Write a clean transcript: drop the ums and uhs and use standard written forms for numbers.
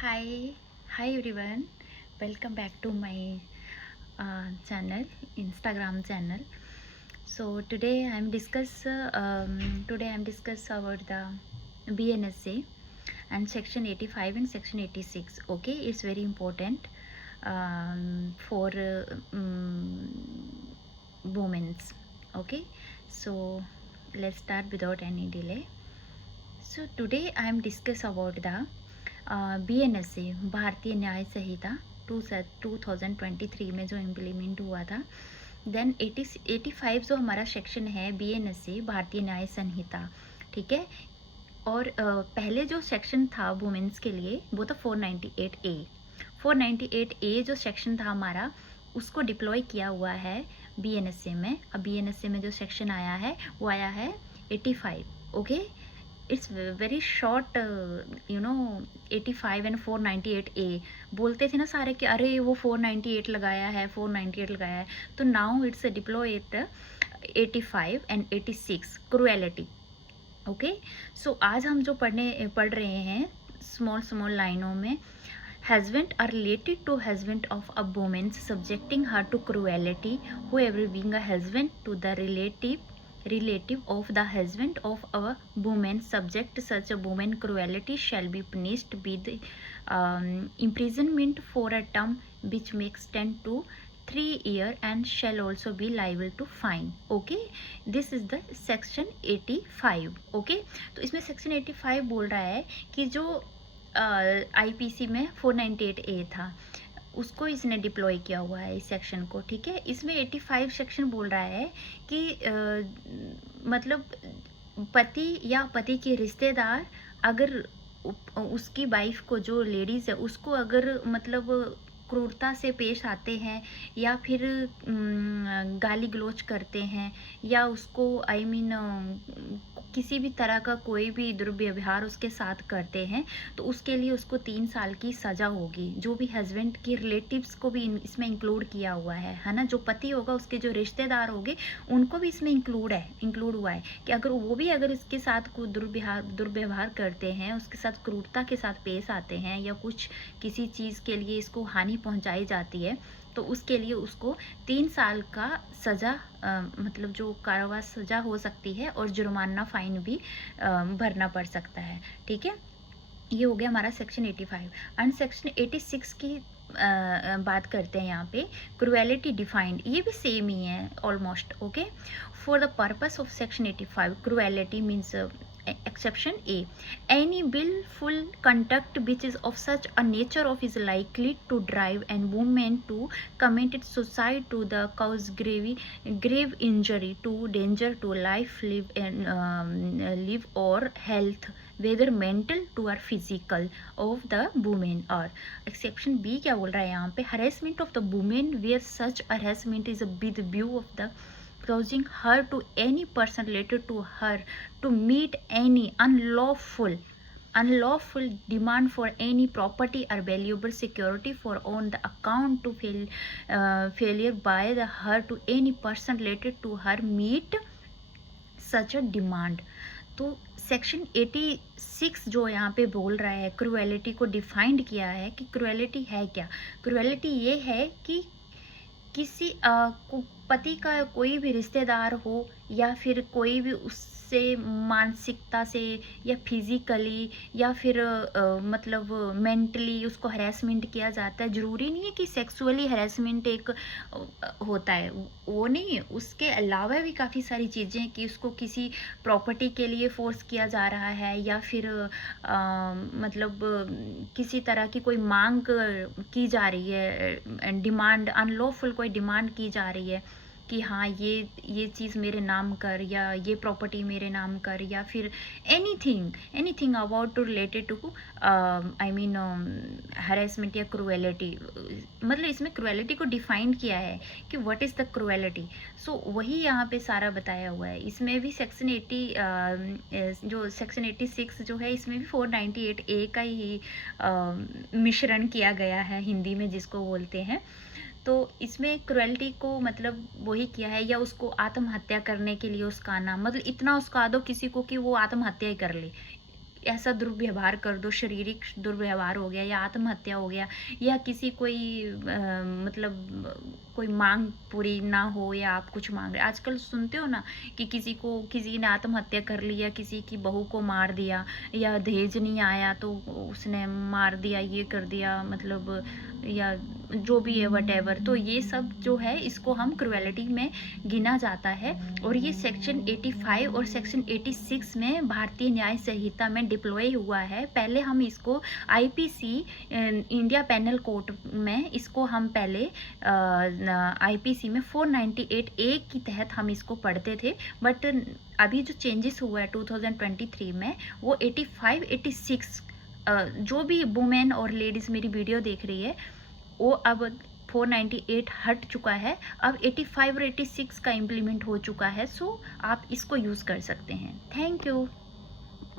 Hi, hi everyone. Welcome back to my channel, Instagram channel. So today I'm discuss about the BNSA and Section 85 and Section 86. Okay, it's very important for women's. Okay, so let's start without any delay. So today I am discuss about the BNSA भारतीय न्याय संहिता 2023 में जो implement हुआ था। Then 85 जो हमारा section है BNSA भारतीय न्याय संहिता, ठीक है। और पहले जो सेक्शन था वुमेन्स के लिए वो था 498A। 498A जो सेक्शन था हमारा, उसको डिप्लॉय किया हुआ है BNSA में। अब BNSA में जो सेक्शन आया है वो आया है 85। Okay, it's very short 85 and 498A। बोलते थे ना सारे कि अरे वो 498 लगाया है, 498 लगाया है। तो now it's deploy it 85 and 86 cruelty. Okay, so आज हम जो पढ़ रहे हैं स्मॉल लाइनों में, husband are related to husband of a woman subjecting her to cruelty, whoever being a husband to the relative of the husband of a woman subject such a woman cruelty shall be punished with imprisonment for a term which may extend to 3 years and shall also be liable to fine. Okay, this is the section 85. okay, तो इसमें section 85 बोल रहा है कि जो IPC में 498A था उसको इसने डिप्लॉय किया हुआ है इस सेक्शन को, ठीक है। इसमें 85 सेक्शन बोल रहा है कि मतलब पति या पति के रिश्तेदार अगर उसकी वाइफ को, जो लेडीज़ है उसको अगर मतलब क्रूरता से पेश आते हैं या फिर गाली गलौज करते हैं या उसको किसी भी तरह का कोई भी दुर्व्यवहार उसके साथ करते हैं तो उसके लिए उसको 3 साल की सज़ा होगी। जो भी हस्बैंड के रिलेटिव्स को भी इसमें इंक्लूड किया हुआ है ना। जो पति होगा उसके जो रिश्तेदार होंगे उनको भी इसमें इंक्लूड हुआ है कि अगर वो भी अगर इसके साथ कोई दुर्व्यवहार करते हैं, उसके साथ क्रूरता के साथ पेश आते हैं या कुछ किसी चीज़ के लिए इसको हानि पहुंचाई जाती है तो उसके लिए उसको 3 साल का सज़ा मतलब जो कारावास सज़ा हो सकती है और जुर्माना फाइन भी भरना पड़ सकता है, ठीक है। ये हो गया हमारा सेक्शन 85 एंड सेक्शन 86 की बात करते हैं यहाँ पे। क्रुएलिटी डिफाइंड, ये भी सेम ही है almost. Okay, for the purpose of section 85 cruelty means exception A, any willful conduct which is of such a nature of is likely to drive a woman to commit suicide to the cause grave injury to danger to life, live or health whether mental to or physical of the woman। और exception B क्या बोल रहा है यहाँ पे, harassment of the woman where such harassment is with view of the causing her to any person related to her to meet any unlawful demand for any property or valuable security for on the account to failure by the her to any person related to her meet such a demand। तो section 86 जो यहाँ पे बोल रहा है cruelty को defined किया है कि क्रुएलिटी है क्या। क्रुएलिटी ये है कि किसी पति का कोई भी रिश्तेदार हो या फिर कोई भी उससे मानसिकता से या फिजिकली या फिर मतलब मेंटली उसको हरेसमेंट किया जाता है। ज़रूरी नहीं है कि सेक्सुअली हरेसमेंट एक होता है, वो नहीं, उसके अलावा भी काफ़ी सारी चीज़ें कि उसको किसी प्रॉपर्टी के लिए फोर्स किया जा रहा है या फिर मतलब किसी तरह की कोई मांग की जा रही है, डिमांड अनलॉफुल कोई डिमांड की जा रही है कि हाँ ये चीज़ मेरे नाम कर या ये प्रॉपर्टी मेरे नाम कर या फिर anything about to related to harassment या क्रुएलिटी। मतलब इसमें क्रुएलिटी को डिफाइन किया है कि what is the cruelty. So वही यहाँ पे सारा बताया हुआ है। इसमें भी सेक्शन 80 जो सेक्शन 86 जो है इसमें भी 498A का ही मिश्रण किया गया है हिंदी में जिसको बोलते हैं। तो इसमें क्रुएल्टी को मतलब वही किया है या उसको आत्महत्या करने के लिए उसका नाम, मतलब इतना उसका दो किसी को कि वो आत्महत्या ही कर ले, ऐसा दुर्व्यवहार कर दो, शारीरिक दुर्व्यवहार हो गया या आत्महत्या हो गया, या किसी कोई मतलब कोई मांग पूरी ना हो, या आप कुछ मांग रहे, आजकल सुनते हो ना कि किसी ने आत्महत्या कर लिया, किसी की बहू को मार दिया, या दहेज नहीं आया तो उसने मार दिया, ये कर दिया, मतलब या जो भी है वटेवर। तो ये सब जो है इसको हम क्रुएलिटी में गिना जाता है, और ये सेक्शन 85 और सेक्शन 86 में भारतीय न्याय संहिता में डिप्लॉय हुआ है। पहले हम इसको आईपीसी इंडिया पेनल कोड में इसको हम पहले आईपीसी में 498 ए के तहत हम इसको पढ़ते थे, बट अभी जो चेंजेस हुआ है 2023 में वो 85 86 जो भी वुमेन और लेडीज़ मेरी वीडियो देख रही है वो अब 498 हट चुका है, अब 85 और 86 का इम्प्लीमेंट हो चुका है। सो आप इसको यूज़ कर सकते हैं। Thank you.